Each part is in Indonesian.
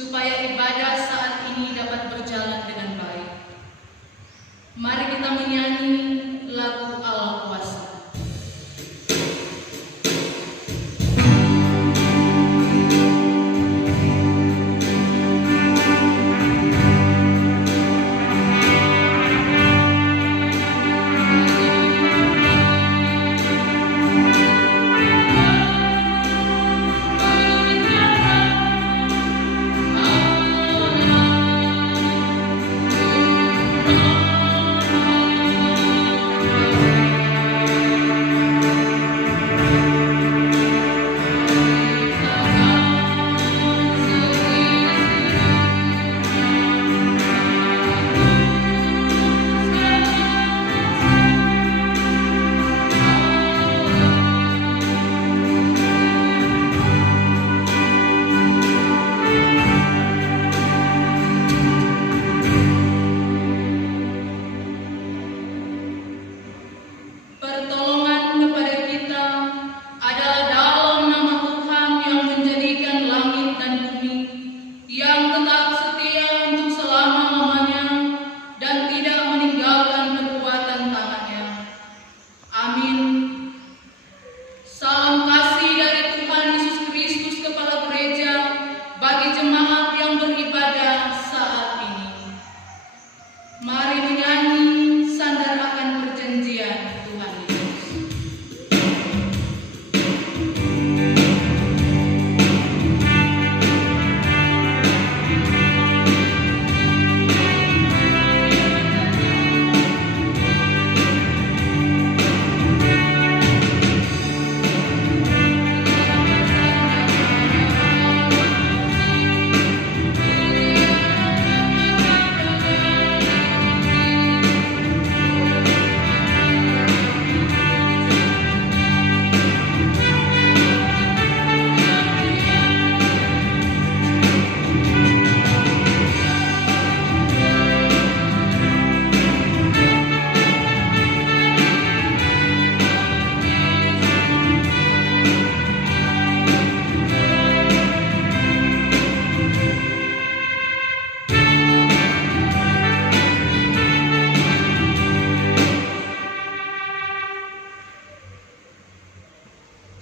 supaya ibadah saat ini dapat berjalan dengan baik. Mari kita menyanyi lagu Allah Kuasa.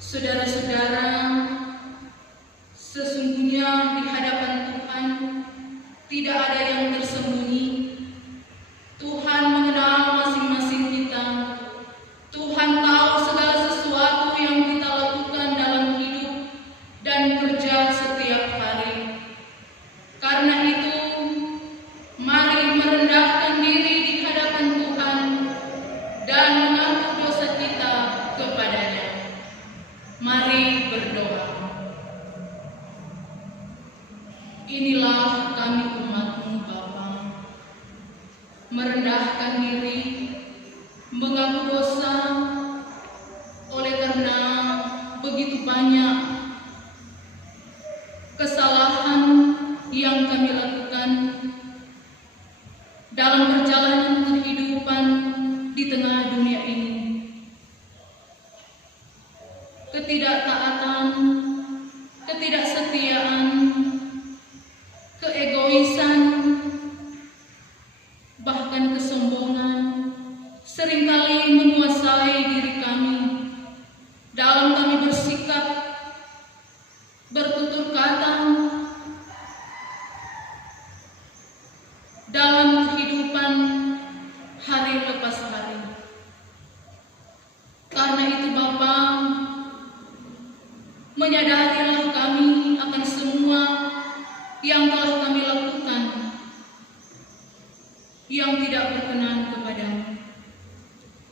Saudara-saudara, sesungguhnya di hadapan Tuhan tidak ada yang tersembunyi. Tuhan mengenal masing-masing kita. Tuhan tahu segala sesuatu yang kita lakukan dalam hidup dan kerja setiap hari. Karena itu, mari merendahkan diri di hadapan Tuhan dan mengaku dosa kita kepadanya. Mari berdoa. Inilah kami umat-Mu Bapa, merendahkan diri, mengaku dosa, oleh karena begitu banyak kesalahan yang kami lakukan dalam perjalanan kehidupan di tengah dunia ini. Ketidaktaatan, ketidaksetiaan, keegoisan, bahkan kesombongan seringkali menguasai diri kami dalam kami bersikap, bertutur kata, dalam kehidupan hari lepas hari. Karena itu Bapa, menyadarilah kami akan semua yang telah kami lakukan yang tidak berkenan kepadamu.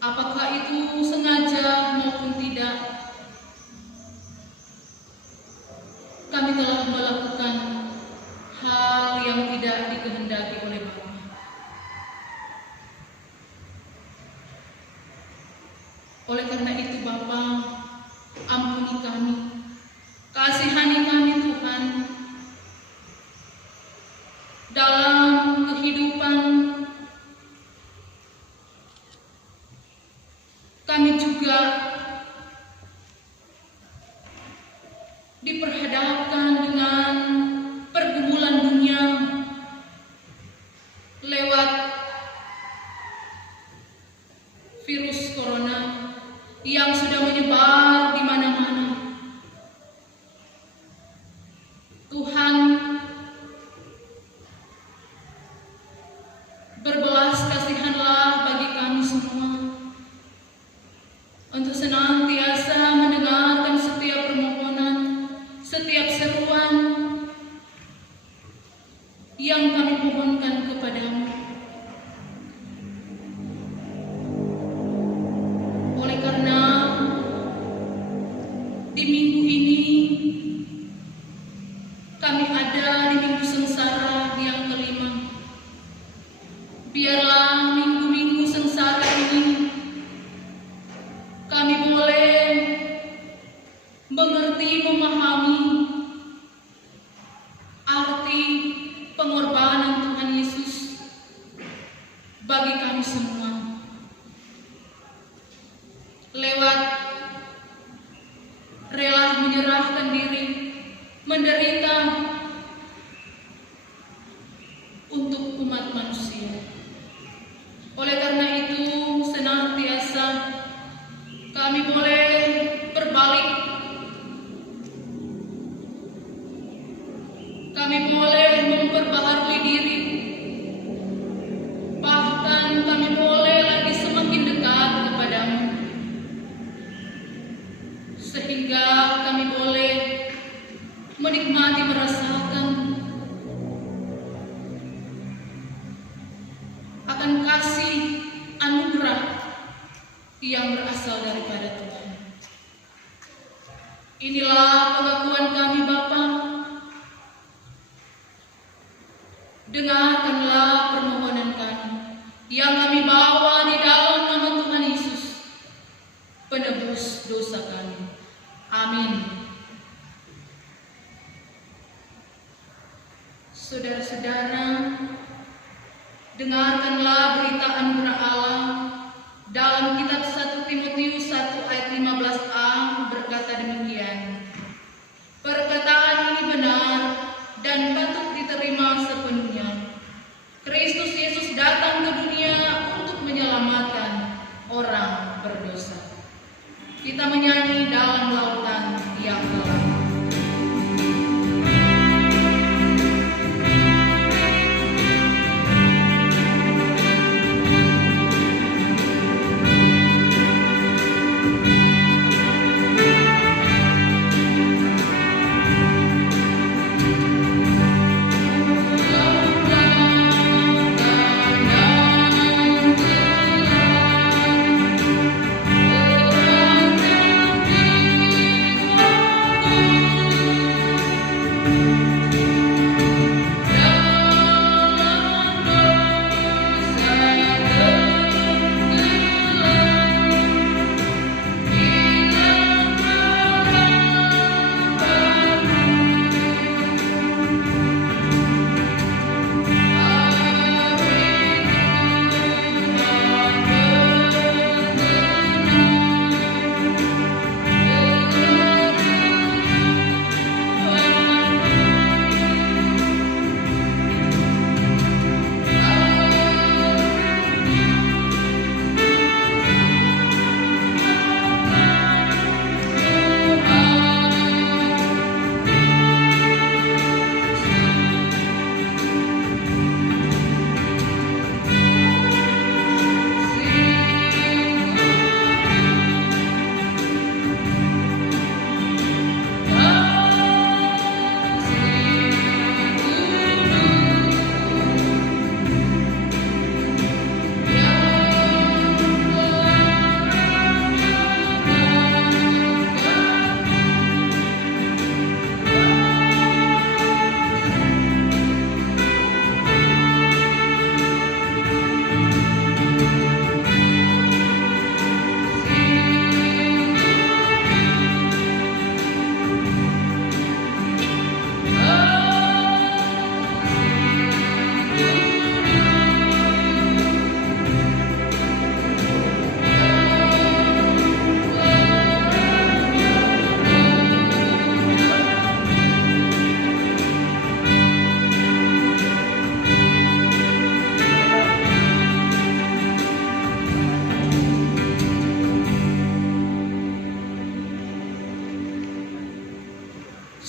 Apakah itu sengaja maupun tidak, kami telah melakukan hal yang tidak dikehendaki oleh Bapa. Oleh karena itu Bapa, ampuni kami, kasihani kami Tuhan, dalam kehidupan kami juga diperhadapkan dengan pergumulan corona yang sudah menyebar di mana-mana. Tuhan, berbelas kasihanlah bagi kami semua untuk senantiasa mendengarkan setiap permohonan, setiap seruan yang kami mohonkan kepadamu. Oleh karena di minggu ini kami ada di minggu sengsara yang kelima. Biarlah minggu-minggu sengsara ini kami boleh mengerti, memahami arti pengorbanan Tuhan Yesus bagi kami semua. Lewat rela menyerahkan diri, menderita untuk umat manusia. Oleh karena itu, senantiasa kami boleh berbalik, kami boleh memperbaharui diri, bahkan kami boleh lagi semakin dekat kepadamu, sehingga kami boleh menikmati, merasakan akan kasih anugerah yang berasal daripada Tuhan. Inilah pengakuan kami Bapa. Dengarkanlah permohonan kami yang kami bawa di dalam nama Tuhan Yesus, penebus dosa kami. Amin. Saudara-saudara, dengarkanlah berita anugerah Allah dalam kitab 1 Timotius 1 ayat 15a berkata demikian. Perkataan ini benar dan patut diterima sepenuhnya. Kristus Yesus datang ke dunia untuk menyelamatkan orang berdosa. Kita menyanyi dalam lautan yang gelap.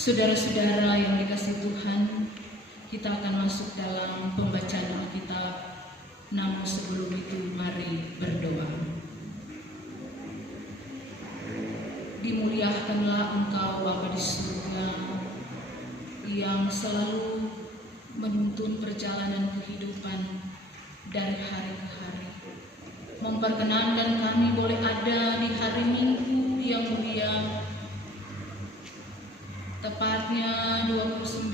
Saudara-saudara yang dikasihi Tuhan, kita akan masuk dalam pembacaan Alkitab. Namun sebelum itu mari berdoa. Dimuliakanlah Engkau Bapa di surga, yang selalu menuntun perjalanan kehidupan dari hari ke hari, memperkenankan kami boleh ada di hari Minggu yang mulia, tepatnya 29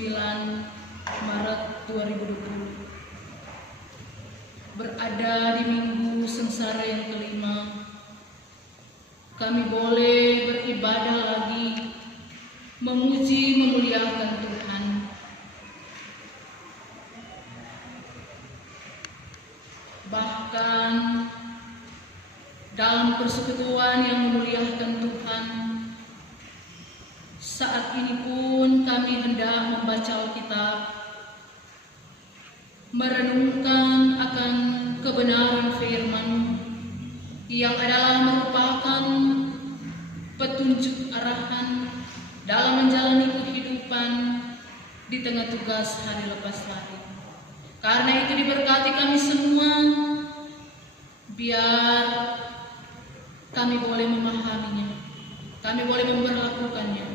Maret 2020, berada di minggu sengsara yang kelima. Kami boleh beribadah lagi, memuji memuliakan Tuhan. Bahkan dalam persekutuan yang memuliakan Tuhan, saat ini pun kami hendak membaca Alkitab, merenungkan akan kebenaran firman yang adalah merupakan petunjuk arahan dalam menjalani kehidupan di tengah tugas hari lepas hari. Karena itu diberkati kami semua, biar kami boleh memahaminya, kami boleh memperlakukannya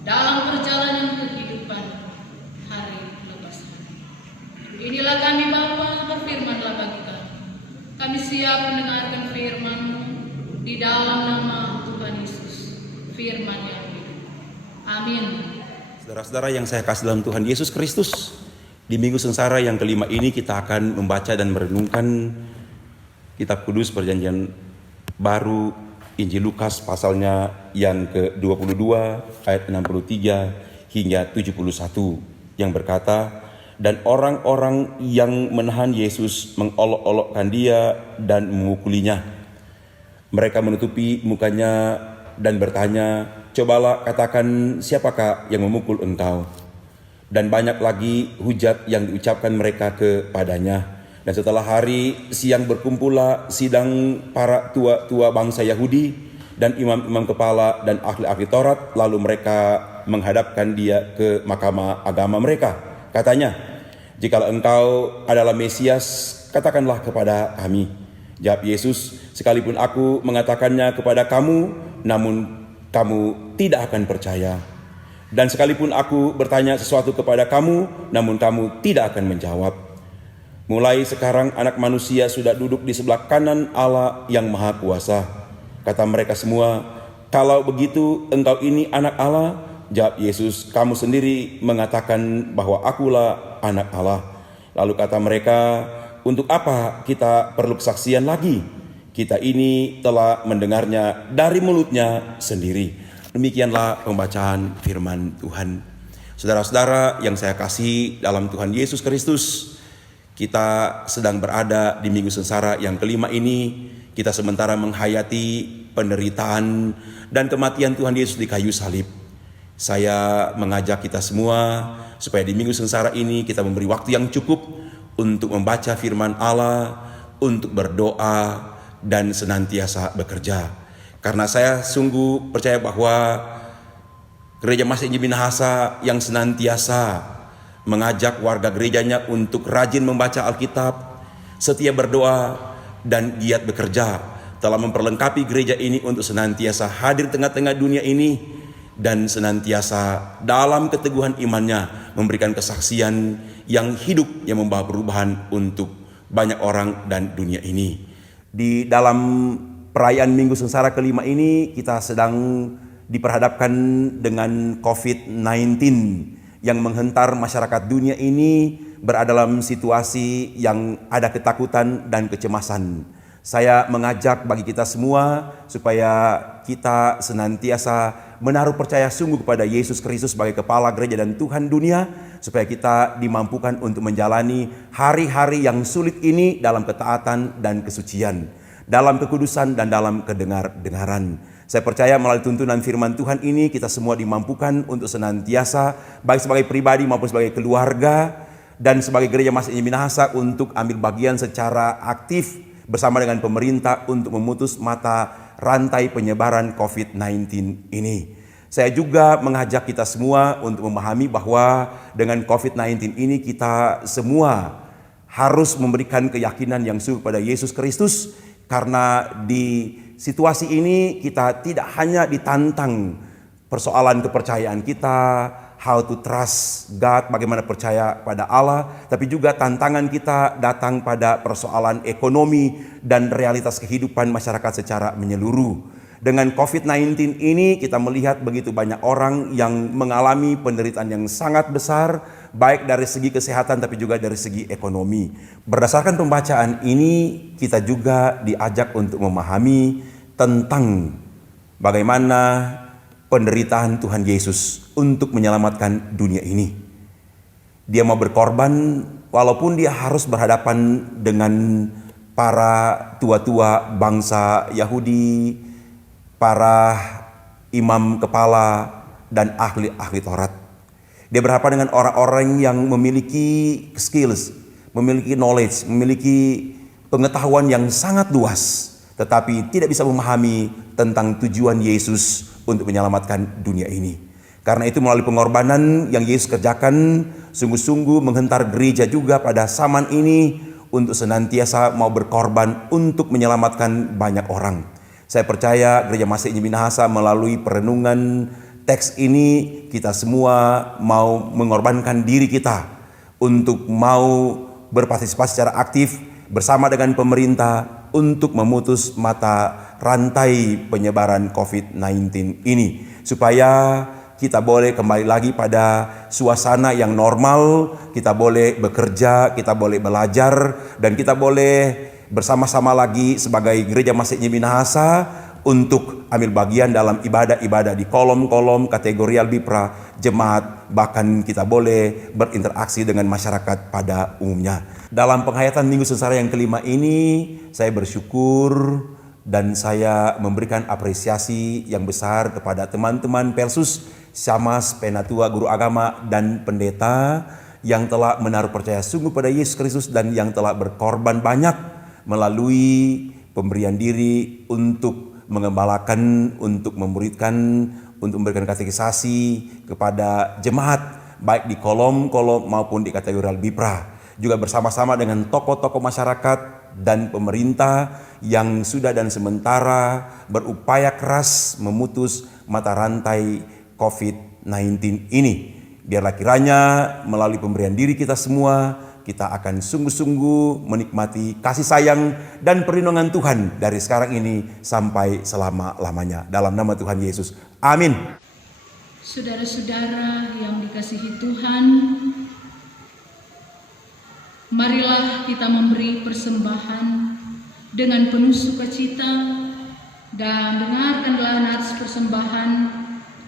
dalam perjalanan kehidupan hari lepas hari. Inilah kami Bapa, berfirmanlah bagi kami. Kami siap mendengarkan firman-Mu di dalam nama Tuhan Yesus, firman yang hidup. Amin. Saudara-saudara yang saya kasih dalam Tuhan Yesus Kristus, di minggu sengsara yang kelima ini kita akan membaca dan merenungkan Kitab Kudus Perjanjian Baru, Injil Lukas pasalnya yang ke-22 ayat 63 hingga 71 yang berkata, dan orang-orang yang menahan Yesus mengolok-olokkan dia dan memukulinya. Mereka menutupi mukanya dan bertanya, cobalah katakan siapakah yang memukul engkau? Dan banyak lagi hujat yang diucapkan mereka kepadanya. Dan setelah hari siang berkumpullah sidang para tua-tua bangsa Yahudi dan imam-imam kepala dan ahli-ahli Taurat, lalu mereka menghadapkan dia ke mahkamah agama mereka. Katanya, jikalau engkau adalah Mesias, katakanlah kepada kami. Jawab Yesus, sekalipun aku mengatakannya kepada kamu, namun kamu tidak akan percaya. Dan sekalipun aku bertanya sesuatu kepada kamu, namun kamu tidak akan menjawab. Mulai sekarang anak manusia sudah duduk di sebelah kanan Allah yang Maha Kuasa. Kata mereka semua, kalau begitu engkau ini anak Allah? Jawab Yesus, kamu sendiri mengatakan bahwa akulah anak Allah. Lalu kata mereka, untuk apa kita perlu kesaksian lagi? Kita ini telah mendengarnya dari mulutnya sendiri. Demikianlah pembacaan firman Tuhan. Saudara-saudara yang saya kasih dalam Tuhan Yesus Kristus, kita sedang berada di minggu sengsara yang kelima ini. Kita sementara menghayati penderitaan dan kematian Tuhan Yesus di kayu salib. Saya mengajak kita semua supaya di minggu sengsara ini kita memberi waktu yang cukup untuk membaca firman Allah, untuk berdoa, dan senantiasa bekerja. Karena saya sungguh percaya bahwa Gereja Masjid Injil Minahasa yang senantiasa mengajak warga gerejanya untuk rajin membaca Alkitab, setia berdoa, dan giat bekerja, telah memperlengkapi gereja ini untuk senantiasa hadir tengah-tengah dunia ini dan senantiasa dalam keteguhan imannya memberikan kesaksian yang hidup yang membawa perubahan untuk banyak orang dan dunia ini. Di dalam perayaan Minggu Sengsara kelima ini kita sedang diperhadapkan dengan COVID-19 yang menghentar masyarakat dunia ini berada dalam situasi yang ada ketakutan dan kecemasan. Saya mengajak bagi kita semua supaya kita senantiasa menaruh percaya sungguh kepada Yesus Kristus sebagai kepala gereja dan Tuhan dunia, supaya kita dimampukan untuk menjalani hari-hari yang sulit ini dalam ketaatan dan kesucian, dalam kekudusan dan dalam kedengaran. Saya percaya melalui tuntunan firman Tuhan ini kita semua dimampukan untuk senantiasa baik sebagai pribadi maupun sebagai keluarga dan sebagai gereja Masjid Injil Minahasa untuk ambil bagian secara aktif bersama dengan pemerintah untuk memutus mata rantai penyebaran COVID-19 ini. Saya juga mengajak kita semua untuk memahami bahwa dengan COVID-19 ini kita semua harus memberikan keyakinan yang sungguh pada Yesus Kristus, karena di situasi ini kita tidak hanya ditantang persoalan kepercayaan kita, how to trust God, bagaimana percaya pada Allah, tapi juga tantangan kita datang pada persoalan ekonomi dan realitas kehidupan masyarakat secara menyeluruh. Dengan COVID-19 ini kita melihat begitu banyak orang yang mengalami penderitaan yang sangat besar, baik dari segi kesehatan tapi juga dari segi ekonomi. Berdasarkan pembacaan ini kita juga diajak untuk memahami tentang bagaimana penderitaan Tuhan Yesus untuk menyelamatkan dunia ini. Dia mau berkorban walaupun dia harus berhadapan dengan para tua-tua bangsa Yahudi, para imam kepala dan ahli-ahli Taurat. Dia berhadapan dengan orang-orang yang memiliki skills, memiliki knowledge, memiliki pengetahuan yang sangat luas, tetapi tidak bisa memahami tentang tujuan Yesus untuk menyelamatkan dunia ini. Karena itu melalui pengorbanan yang Yesus kerjakan, sungguh-sungguh menghentar gereja juga pada zaman ini untuk senantiasa mau berkorban untuk menyelamatkan banyak orang. Saya percaya Gereja Masih Minahasa melalui perenungan teks ini kita semua mau mengorbankan diri kita untuk mau berpartisipasi secara aktif bersama dengan pemerintah untuk memutus mata rantai penyebaran COVID-19 ini, supaya kita boleh kembali lagi pada suasana yang normal, kita boleh bekerja, kita boleh belajar, dan kita boleh bersama-sama lagi sebagai Gereja Masih Minahasa untuk ambil bagian dalam ibadah-ibadah di kolom-kolom kategorial Bipra, jemaat, bahkan kita boleh berinteraksi dengan masyarakat pada umumnya. Dalam penghayatan Minggu Sengsara yang kelima ini, saya bersyukur dan saya memberikan apresiasi yang besar kepada teman-teman Persus, Syamas, Penatua, guru agama, dan pendeta yang telah menaruh percaya sungguh pada Yesus Kristus dan yang telah berkorban banyak melalui pemberian diri untuk mengembalakan, untuk memuridkan, untuk memberikan katekisasi kepada jemaat baik di kolom-kolom maupun di kategorial Bipra, juga bersama-sama dengan tokoh-tokoh masyarakat dan pemerintah yang sudah dan sementara berupaya keras memutus mata rantai COVID-19 ini. Biarlah kiranya melalui pemberian diri kita semua, kita akan sungguh-sungguh menikmati kasih sayang dan perlindungan Tuhan dari sekarang ini sampai selama-lamanya. Dalam nama Tuhan Yesus. Amin. Saudara-saudara yang dikasihi Tuhan, marilah kita memberi persembahan dengan penuh sukacita dan dengarkanlah nats persembahan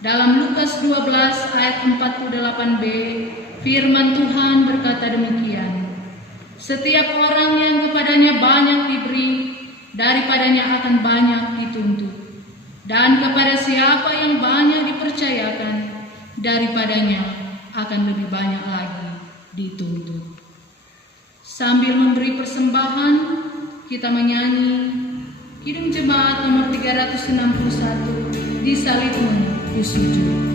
dalam Lukas 12 ayat 48b. Firman Tuhan berkata demikian, setiap orang yang kepadanya banyak diberi, daripadanya akan banyak dituntut. Dan kepada siapa yang banyak dipercayakan, daripadanya akan lebih banyak lagi dituntut. Sambil memberi persembahan, kita menyanyi Kidung Jemaat nomor 361, Di Salibmu Ku Sujud.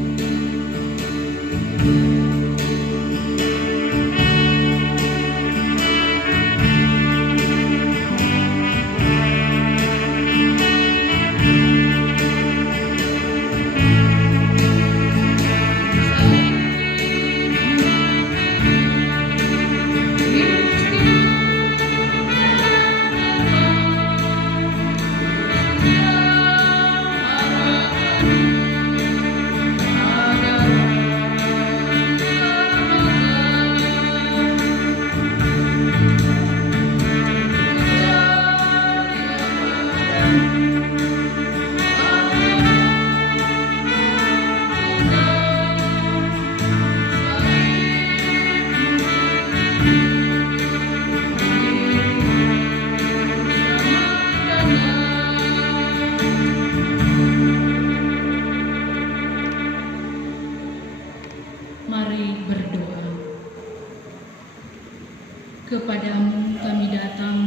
Kepadamu kami datang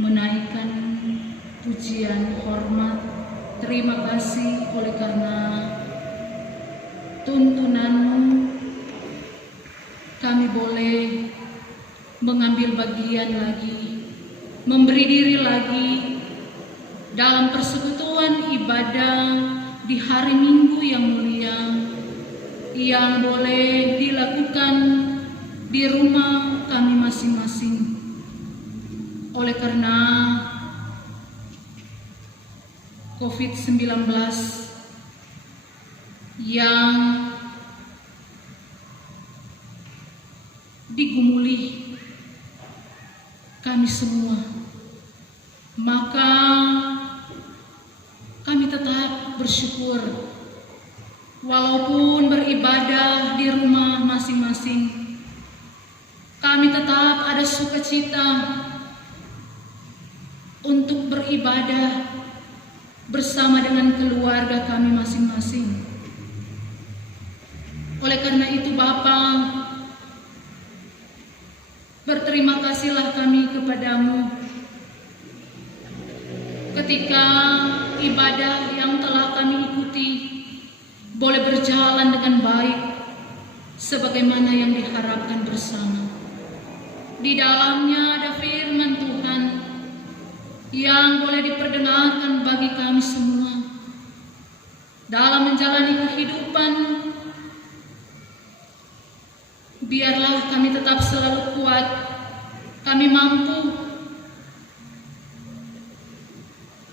menaikkan pujian, hormat, terima kasih oleh karena tuntunan-Mu, kami boleh mengambil bagian lagi, memberi diri lagi dalam persekutuan ibadah di hari Minggu yang mulia, yang boleh dilakukan di rumah kami masing-masing. Oleh karena COVID-19 yang digumuli kami semua, maka kami tetap bersyukur walaupun beribadah di rumah masing-masing. Kami tetap ada sukacita untuk beribadah bersama dengan keluarga kami masing-masing. Oleh karena itu Bapa, berterima kasihlah kami kepadamu ketika ibadah yang telah kami ikuti boleh berjalan dengan baik sebagaimana yang diharapkan bersama. Di dalamnya ada firman Tuhan yang boleh diperdengarkan bagi kami semua dalam menjalani kehidupan. Biarlah kami tetap selalu kuat, kami mampu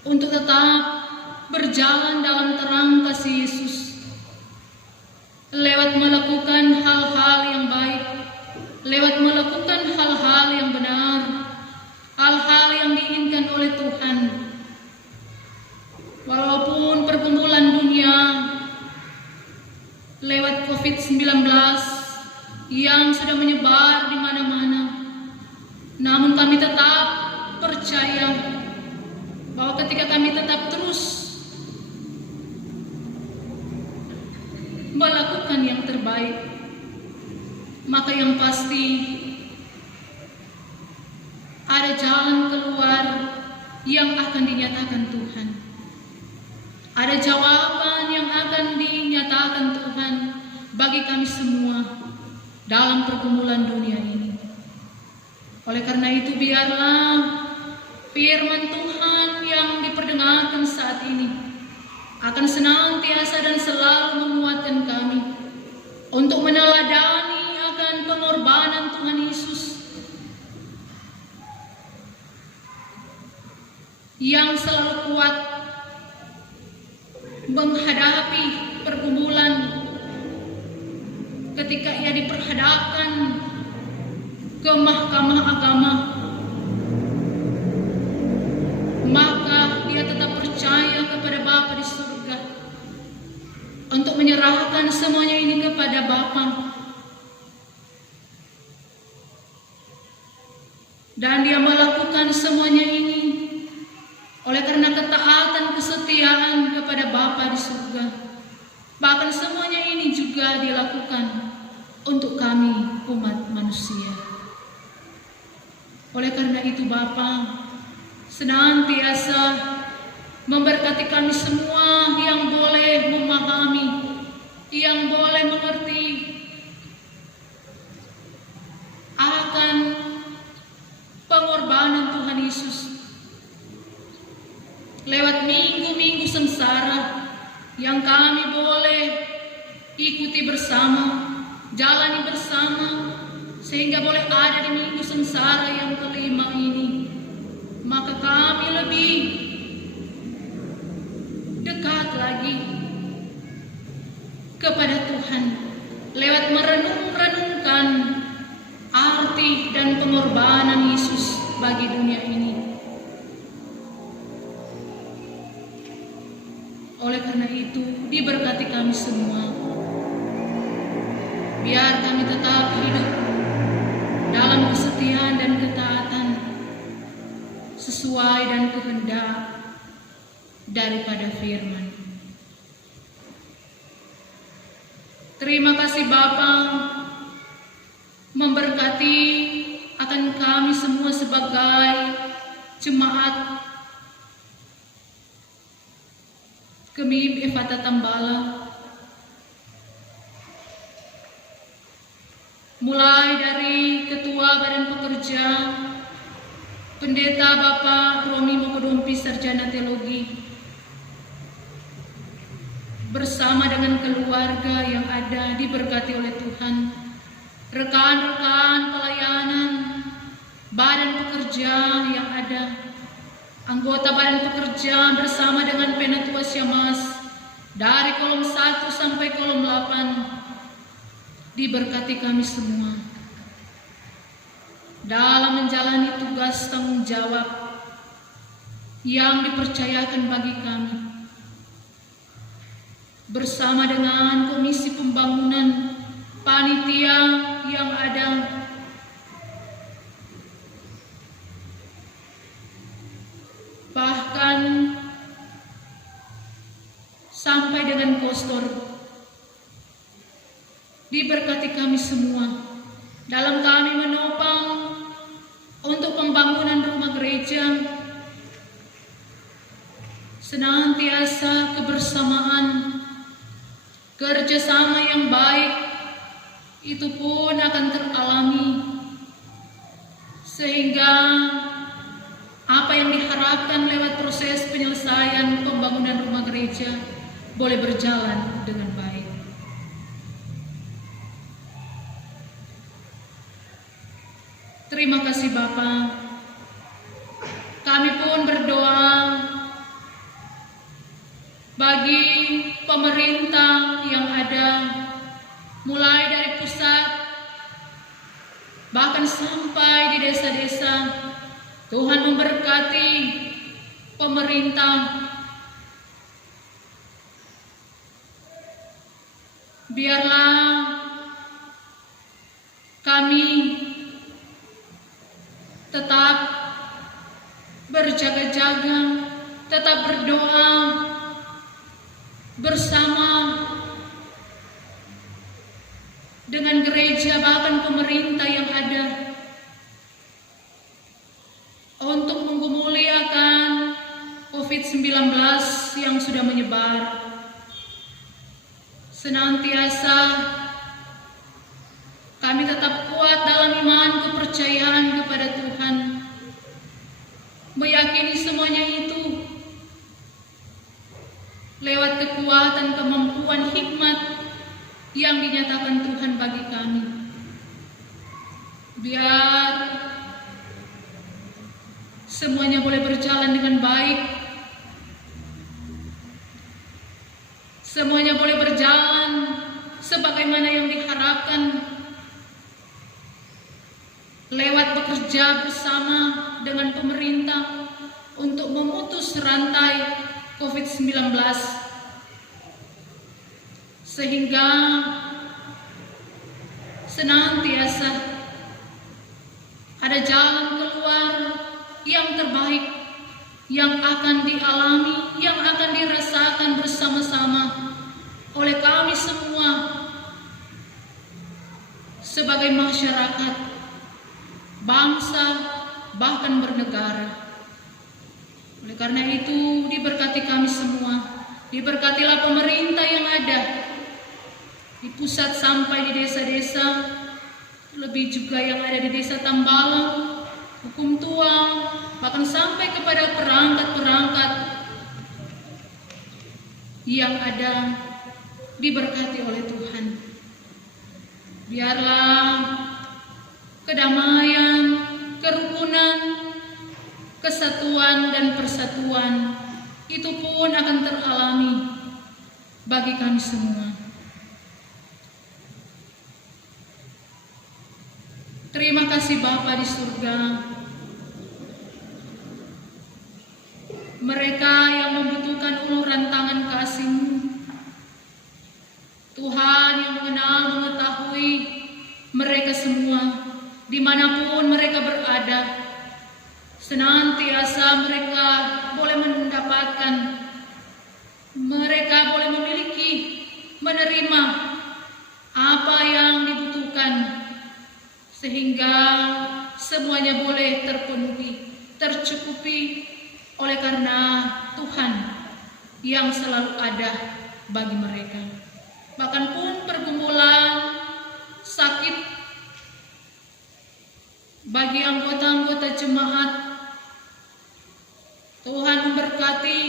untuk tetap berjalan dalam terang kasih Yesus, lewat melakukan hal-hal yang baik, lewat melakukan hal-hal yang benar, hal-hal yang diinginkan oleh Tuhan. Walaupun pergumulan dunia lewat COVID-19 yang sudah menyebar di mana-mana, namun kami tetap percaya bahwa ketika kami tetap terus melakukan yang terbaik, maka yang pasti ada jalan keluar yang akan dinyatakan Tuhan. Ada jawaban yang akan dinyatakan Tuhan bagi kami semua dalam pergumulan dunia ini. Oleh karena itu biarlah firman Tuhan yang diperdengarkan saat ini akan senantiasa dan selalu menguatkan kami untuk meneladani akan pengorbanan Tuhan Yesus yang selalu kuat menghadapi pergumulan ketika ia diperhadapkan ke mahkamah agama, maka dia tetap percaya kepada Bapa di surga untuk menyerahkan semuanya ini kepada Bapa, dan dia melakukan semuanya ini oleh karena ketaatan kesetiaan kepada Bapa di surga. Bahkan semuanya ini juga dilakukan untuk kami umat manusia. Oleh karena itu Bapa senantiasa memberkati kami semua yang boleh memahami, yang boleh mengerti akan pengorbanan Tuhan Yesus lewat minggu-minggu sengsara yang kami boleh ikuti bersama, jalani bersama, sehingga boleh ada di minggu sengsara yang kelima ini. Maka kami lebih dekat lagi kepada Tuhan lewat merenung-renungkan arti dan pengorbanan Yesus bagi dunia ini. Oleh karena itu, diberkati kami semua. Biar kami tetap hidup dalam kesetiaan dan ketaatan sesuai dan kehendak daripada firman. Terima kasih Bapa memberkati akan kami semua sebagai jemaat Kemib Efata Tambala, mulai dari Ketua Badan Pekerja, Pendeta Bapak Romi Mokodompi Sarjana Teologi, bersama dengan keluarga yang ada diberkati oleh Tuhan, rekan-rekan pelayanan, badan pekerja yang ada, anggota badan pekerja bersama dengan Penatua Syamas, dari kolom 1 sampai kolom 8, diberkati kami semua dalam menjalani tugas tanggung jawab yang dipercayakan bagi kami, bersama dengan Komisi Pembangunan, panitia yang ada, bahkan sampai dengan kostor. Diberkati kami semua dalam kami menopang untuk pembangunan rumah gereja, senantiasa kebersamaan, kerjasama yang baik itu pun akan teralami, sehingga apa yang diharapkan lewat proses penyelesaian pembangunan rumah gereja boleh berjalan dengan baik. Terima kasih Bapak. Kami pun berdoa bagi pemerintah yang ada, mulai dari pusat bahkan sampai di desa-desa. Tuhan memberkati pemerintah. Biarlah kami tetap berjaga-jaga, tetap berdoa bersama dengan gereja bahkan pemerintah yang ada untuk menggumuliakan COVID-19 yang sudah menyebar. Senantiasa kami tetap kuat dalam iman kepercayaan kepada Tuhan, meyakini semuanya itu lewat kekuatan, kemampuan, hikmat yang dinyatakan Tuhan bagi kami. Biar semuanya boleh berjalan dengan baik, semuanya boleh berjalan sebagaimana yang diharapkan lewat bekerja bersama dengan pemerintah untuk memutus rantai COVID-19, sehingga senantiasa ada jalan keluar yang terbaik yang akan dialami, yang akan dirasakan bersama-sama oleh kami semua sebagai masyarakat, bangsa, bahkan bernegara. Oleh karena itu, diberkati kami semua, diberkatilah pemerintah yang ada di pusat sampai di desa-desa, lebih juga yang ada di desa Tambalang, Hukum Tuang, bahkan sampai kepada perangkat-perangkat yang ada, diberkati oleh Tuhan. Biarlah kedamaian, kerukunan, kesatuan dan persatuan itu pun akan teralami bagi kami semua. Terima kasih Bapa di surga. Mereka yang membutuhkan uluran tangan kasih-Mu, Tuhan yang mengenal, mengetahui mereka semua, dimanapun mereka berada, senantiasa mereka boleh mendapatkan, mereka boleh memiliki, menerima apa yang dibutuhkan, sehingga semuanya boleh terpenuhi, tercukupi oleh karena Tuhan yang selalu ada bagi mereka. Bahkan pun pergumulan, sakit, Bagi anggota-anggota jemaat, Tuhan memberkati,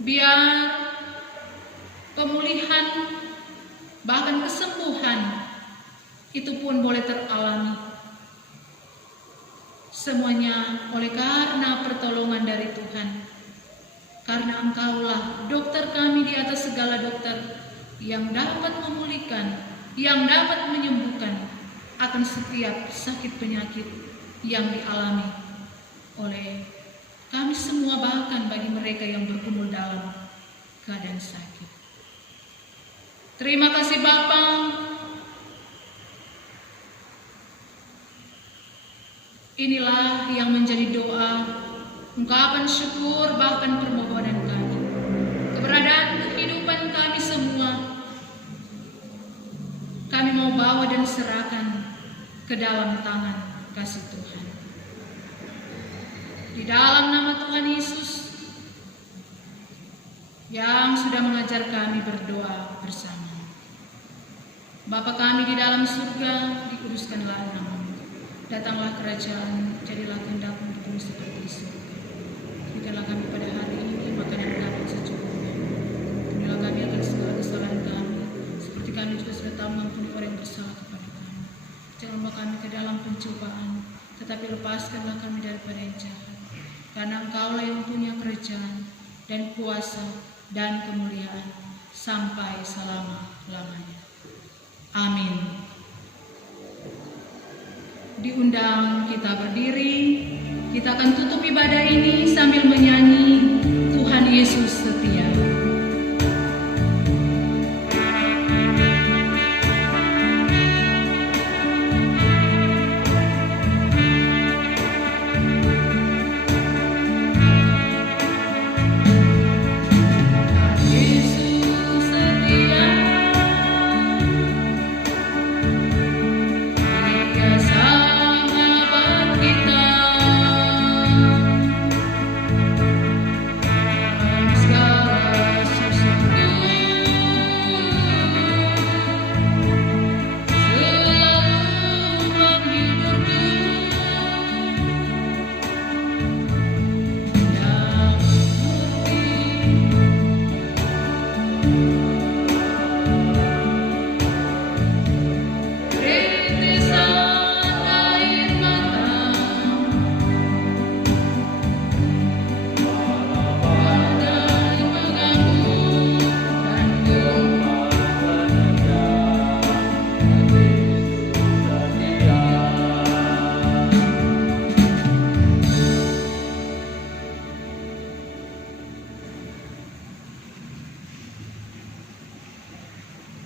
biar pemulihan bahkan kesembuhan itu pun boleh teralami. Semuanya oleh karena pertolongan dari Tuhan. Karena Engkaulah dokter kami di atas segala dokter, yang dapat memulihkan, yang dapat menyembuhkan akan setiap sakit penyakit yang dialami oleh kami semua, bahkan bagi mereka yang bergumul dalam keadaan sakit. Terima kasih Bapa. Inilah yang menjadi doa, ungkapan syukur, bahkan permohonan kami. Keberadaan kehidupan kami semua, kami mau bawa dan serahkan ke dalam tangan kasih Tuhan. Di dalam nama Tuhan Yesus yang sudah mengajar kami berdoa bersama. Bapa kami di dalam surga, dikuduskanlah nama-Mu. Datanglah kerajaan, jadilah kehendak-Mu di bumi seperti di surga. Berikanlah kami pada hari ini makanan kami secukupnya. Ampunilah kami akan segala kesalahan kami, seperti kami juga sudah tahu mengampuni orang yang bersalah kepada kami. Jangan bawa kami ke dalam pencobaan, tetapi lepaskanlah kami daripada yang jahat. Karena Engkaulah yang punya kerajaan dan kuasa dan kemuliaan sampai selama-lamanya. Amin. Diundang kita berdiri, kita akan tutup ibadah ini sambil menyanyi Tuhan Yesus setia.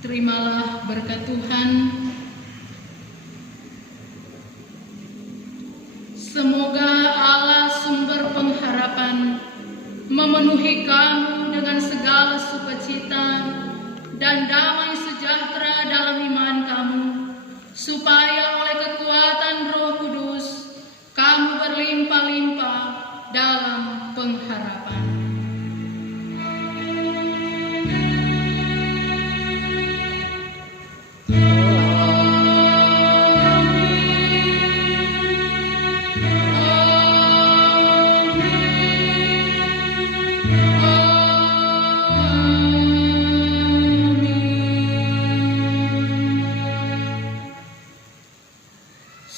Terimalah berkat Tuhan. Semoga Allah sumber pengharapan memenuhi kamu dengan segala sukacita dan damai sejahtera dalam iman kamu, supaya oleh kekuatan Roh Kudus kamu berlimpah-limpah dalam pengharapan.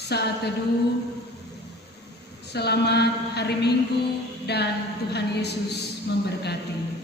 Saat teduh, selamat hari Minggu dan Tuhan Yesus memberkati.